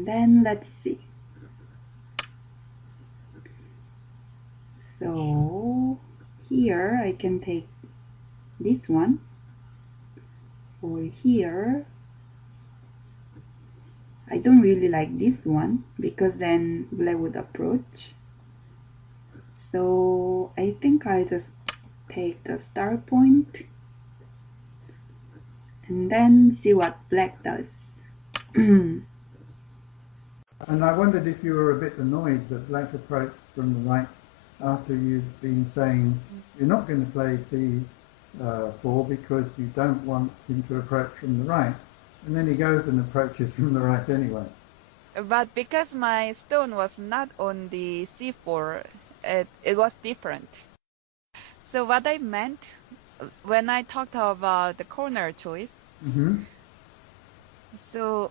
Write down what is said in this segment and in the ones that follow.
And then let's see. So here I can take this one, or here I don't really like this one because then black would approach. So I think I'll just take the star point and then see what black does. And I wondered if you were a bit annoyed that black approached from the right after you've been saying you're not going to play C4 because you don't want him to approach from the right. And then he goes and approaches from the right anyway. But because my stone was not on the C4, it was different. So what I meant when I talked about the corner choice, so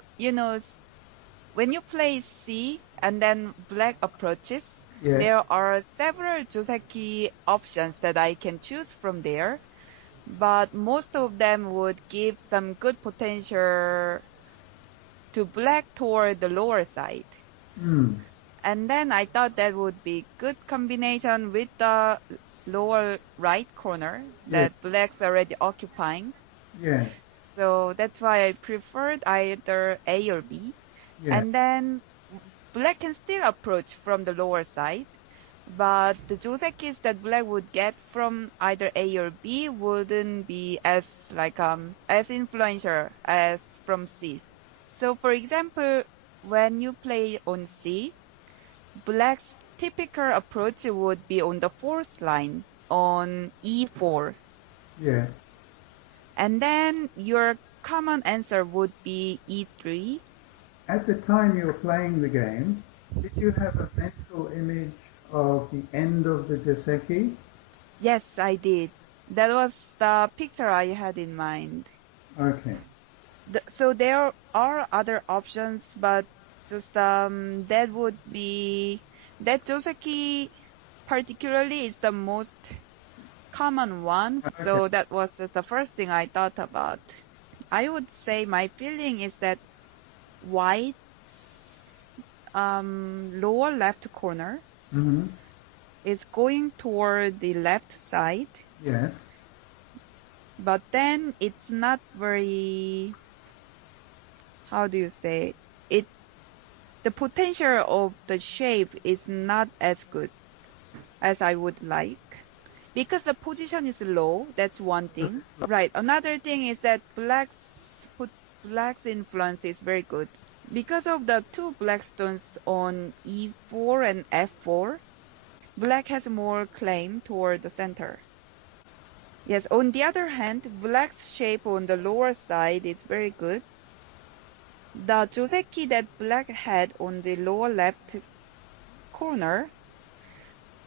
when you play C and then black approaches, there are several joseki options that I can choose from there, but most of them would give some good potential to black toward the lower side. And then I thought that would be good combination with the lower right corner that black's already occupying. So that's why I preferred either A or B. And then black can still approach from the lower side, but the josekis that black would get from either A or B wouldn't be as influential as from C. So for example, when you play on C, black's typical approach would be on the fourth line on E4. Yes. And then your common answer would be E3. At the time you were playing the game, did you have a mental image of the end of the joseki? Yes, I did. That was the picture I had in mind. Okay. So there are other options, but just that would be that joseki particularly is the most common one. Okay. So that was the first thing I thought about. I would say my feeling is that white's lower left corner is going toward the left side. Yes. But then it's not very, how do you say it? The potential of the shape is not as good as I would like. Because the position is low, that's one thing. Right. Another thing is that black's influence is very good. Because of the two black stones on E4 and F4, black has more claim toward the center. Yes, on the other hand, black's shape on the lower side is very good. The joseki that black had on the lower left corner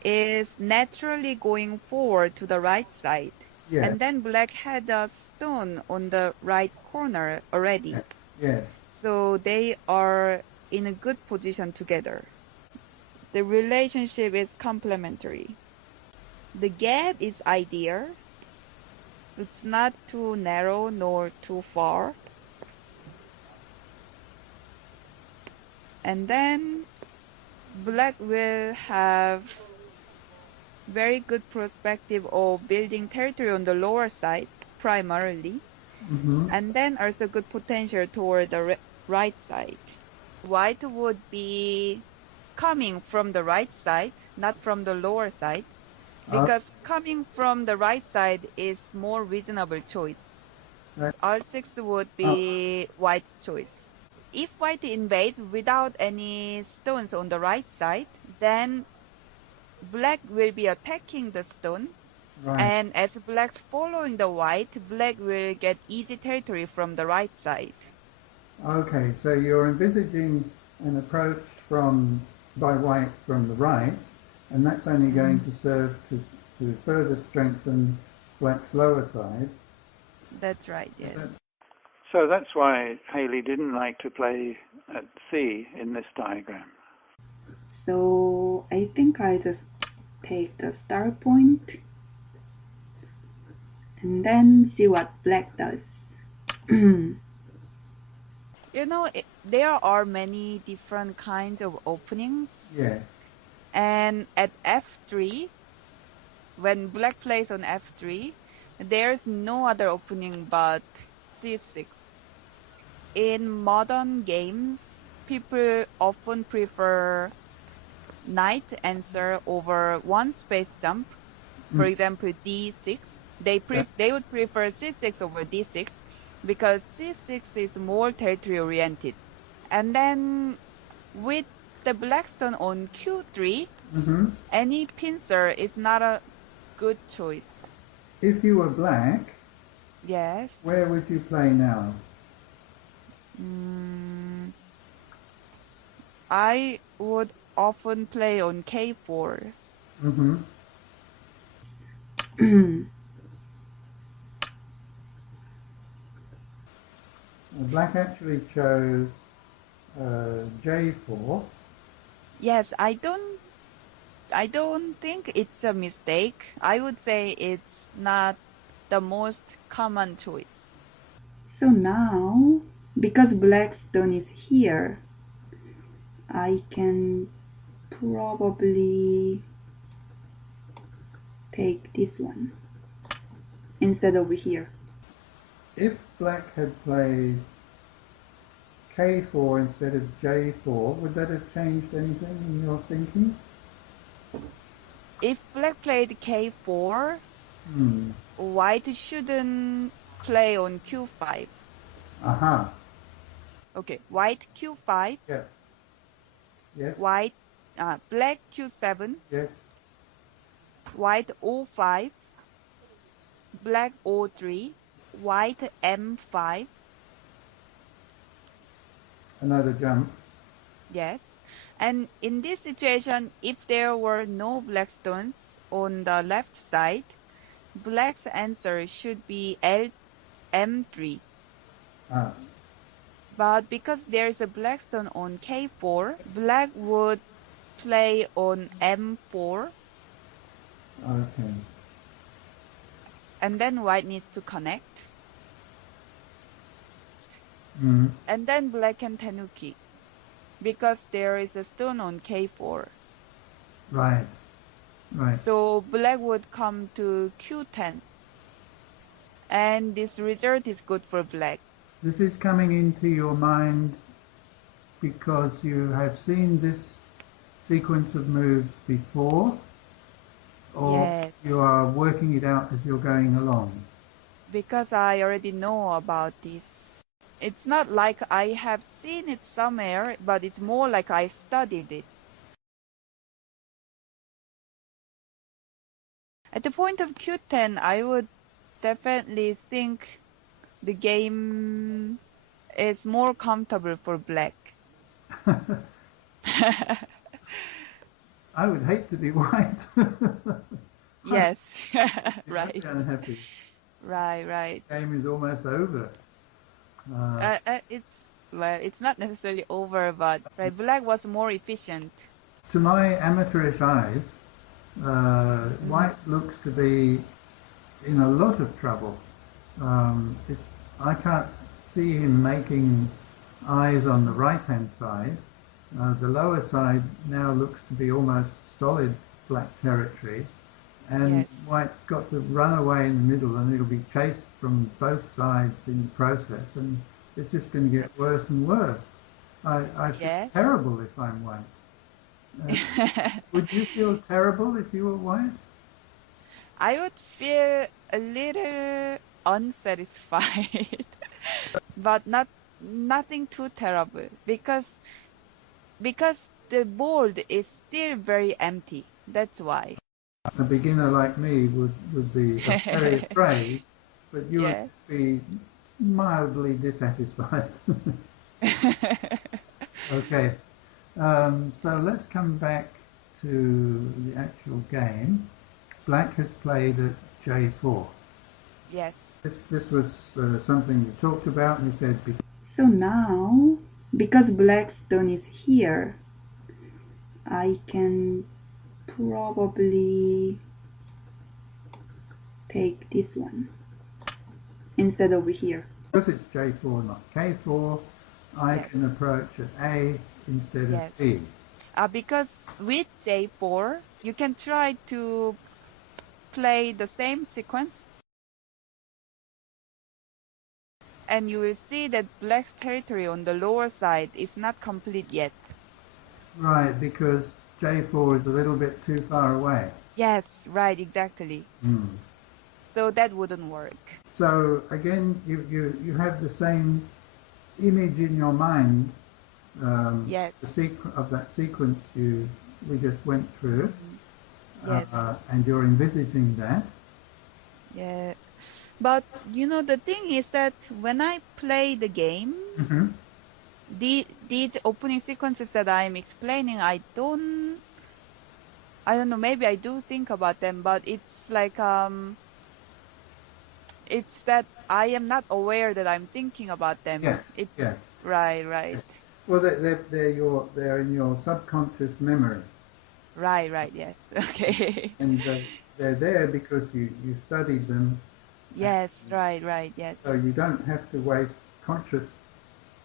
is naturally going forward to the right side. Yes. And then black had a stone on the right corner already. Yes. So they are in a good position together. The relationship is complementary. The gap is ideal. It's not too narrow nor too far. And then black will have very good perspective of building territory on the lower side primarily, and then also good potential toward the right side. White would be coming from the right side, not from the lower side, because coming from the right side is more reasonable choice. R6 would be white's choice. If white invades without any stones on the right side, then black will be attacking the stone. Right. And as black's following the white, black will get easy territory from the right side. Okay, so you're envisaging an approach by white from the right, and that's only going to serve to further strengthen black's lower side. That's right, yes. So that's why Haylee didn't like to play at C in this diagram. So I think I'll just take the star point and then see what black does. There are many different kinds of openings. Yeah. And at f3, when black plays on f3, there's no other opening but c6. In modern games, people often prefer knight answer over one space jump. For example, d6. They would prefer c6 over d6 because c6 is more territory oriented. And then with the blackstone on q3, any pincer is not a good choice. If you were black, Yes. where would you play now? I would often play on k4. Black actually chose J4. Yes, I don't think it's a mistake. I would say it's not the most common choice. So now, because blackstone is here, I can probably take this one instead of here. If black had played K4 instead of J4, would that have changed anything in your thinking? If black played k4, white shouldn't play on q5. Aha. Okay, white q5. Yeah. Yes. White, black q7. Yes. White o5. Black o3. White m5. Another jump. Yes. And in this situation, if there were no black stones on the left side, black's answer should be m3. But because there's a black stone on k4, black would play on m4. Okay. And then white needs to connect. And then black can tenuki, because there is a stone on k4. Right. Right. So black would come to q10. And this result is good for black. This is coming into your mind because you have seen this sequence of moves before, or Yes. you are working it out as you're going along? Because I already know about this. It's not like I have seen it somewhere, but it's more like I studied it. At the point of q10, I would definitely think the game is more comfortable for black. I would hate to be white. Yes, Right. right. Unhappy. Right. The game is almost over. It's not necessarily over, but right, black was more efficient. To my amateurish eyes, white looks to be in a lot of trouble. I can't see him making eyes on the right-hand side. The lower side now looks to be almost solid black territory, and Yes. white's got to run away in the middle, and it'll be chased from both sides in the process, and it's just going to get worse and worse. I feel Yes. terrible if I'm white. Would you feel terrible if you were white? I would feel a little unsatisfied, but nothing too terrible, because the board is still very empty. That's why. A beginner like me would be very afraid, but you Yes. would be mildly dissatisfied. Okay, so let's come back to the actual game. Black has played at J4. Yes. This was something you talked about, and you said... So now, because blackstone is here, I can probably take this one instead of here. Because it's J4, not K4, I Yes. can approach at A instead of Yes. B. Because with J4, you can try to play the same sequence, and you will see that black's territory on the lower side is not complete yet. Right, because J4 is a little bit too far away. Yes, right, exactly. So that wouldn't work. So again, you have the same image in your mind. Yes. Of that sequence we just went through. Yes. And you're envisaging that. Yeah. But the thing is that when I play the game, these opening sequences that I'm explaining, I don't know, maybe I do think about them, but it's like it's that I am not aware that I'm thinking about them. Yes. Right. Yes. Well, they're in your subconscious memory. Right, yes. Okay. And they're there because you studied them. Yes, right, yes. So you don't have to waste conscious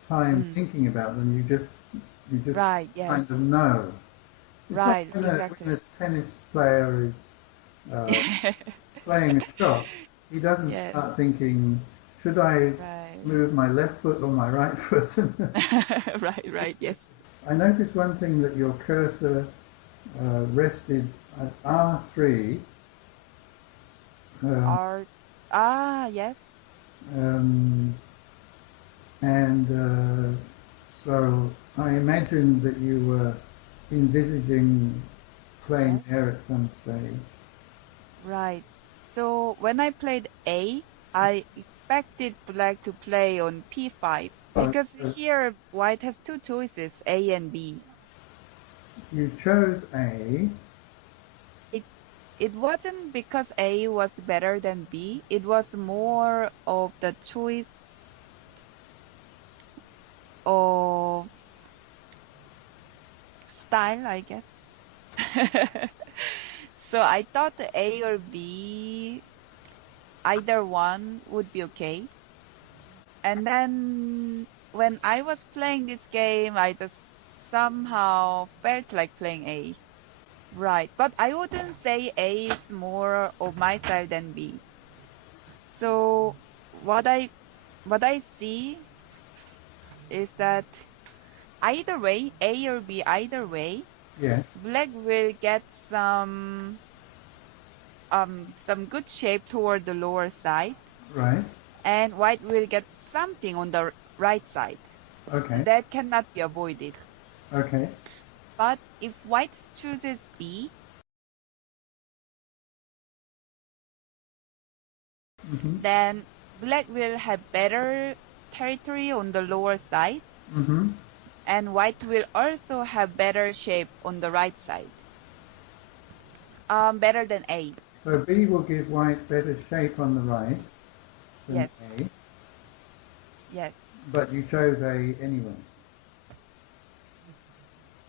time thinking about them. You just right, yes. kind of know. It's Right, like exactly. when a tennis player is playing a shot, he doesn't Yes. start thinking, should I move my left foot or my right foot? right, yes. I noticed one thing, that your cursor rested at R3. Yes. And so I imagined that you were envisaging playing there at some stage. Right. So when I played A, I expected black to play on P5 because here white has two choices, A and B. You chose A. It wasn't because A was better than B. It was more of the choice of style, I guess. So I thought the A or B, either one would be okay. And then when I was playing this game, I just somehow felt like playing A. Right. But I wouldn't say A is more of my style than B. So what I see is that either way, A or B, either way, Yes. black will get some good shape toward the lower side. Right. And white will get something on the right side. Okay. That cannot be avoided. Okay. But if white chooses B, then black will have better territory on the lower side. And white will also have better shape on the right side. Better than A. So B will give white better shape on the right than Yes. A. Yes. But you chose A anyway.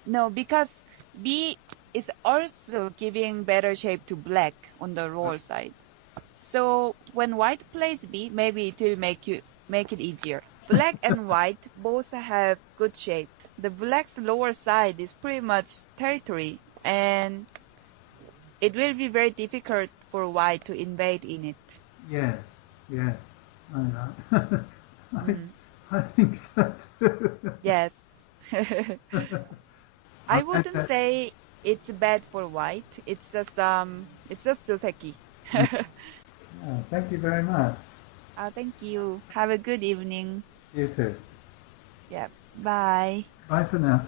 No, because B is also giving better shape to black on the lower side. So when white plays B, maybe it will make it easier. Black and white both have good shape. The black's lower side is pretty much territory, and it will be very difficult for white to invade in it. Yes. I know. I think so too. Yes. I wouldn't say it's bad for white. It's just Joseki. Thank you very much. Thank you. Have a good evening. You too. Yeah. Bye. Bye for now.